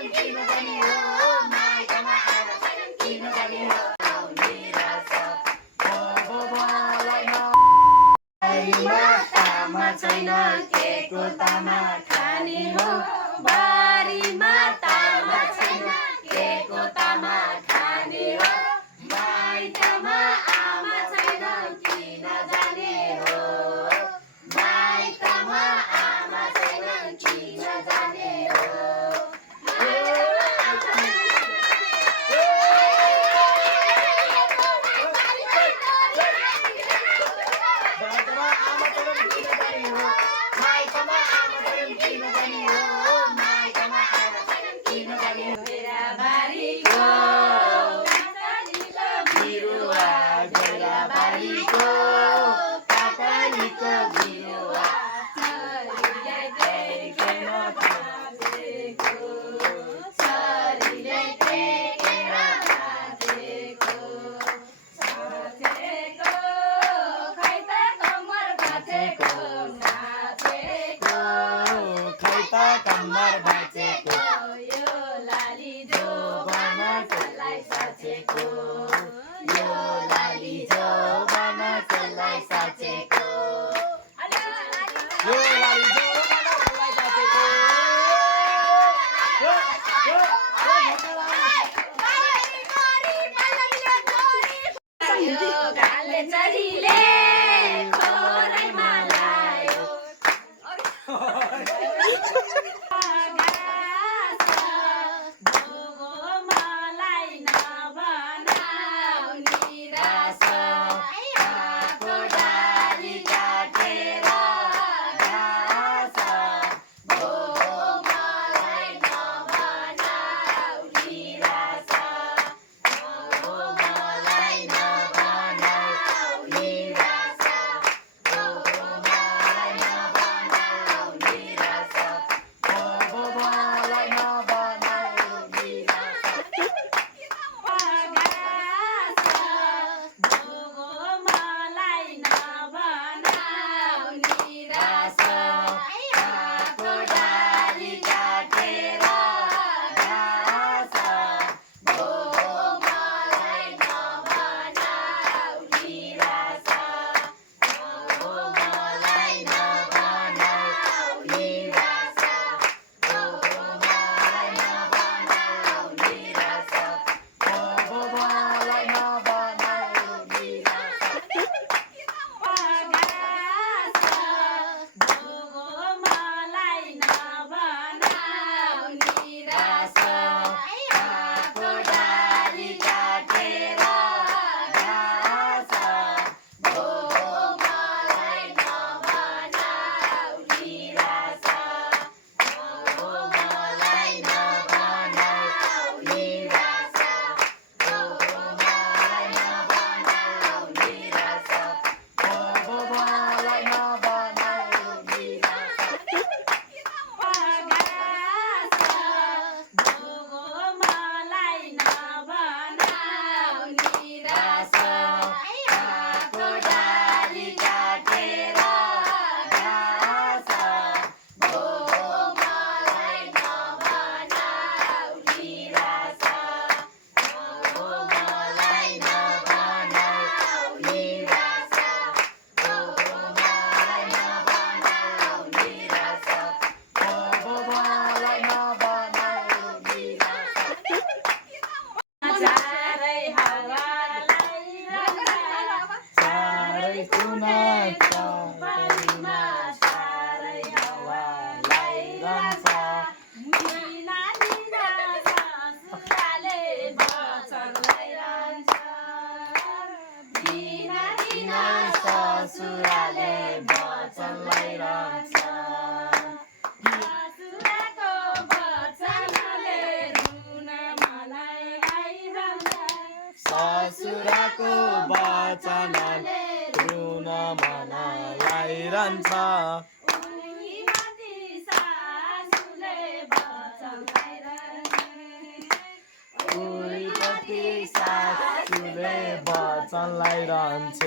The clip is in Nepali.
परेम किन जाने हो माइतमा आमा छैनन् किन जाने हो निराश मलाई मातामा छैन केको तामा खाने हो बारीमा तामा छैन केको तामा खाने हो माइतमा आमा छैन किन जाने हो माइतमा आमा छैन किन जाने हो कम्मर भाँचेको यो लाली जो बनसलाई साचेको यो लाली जो बनसलाई साचेको यो लाली जो बनसलाई साचेको यो गाले चरीले खोरैमा लायो ससुराले बचनलाई रहन्छ ससुराको बचनले रुन मलाई आइरहन्छ ससुराको बचनले रुन मलाई आइरहन्छ उनी माथि सासुले बचनलाई रहन्छ उनी माथि सासुले बचनलाई रहन्छ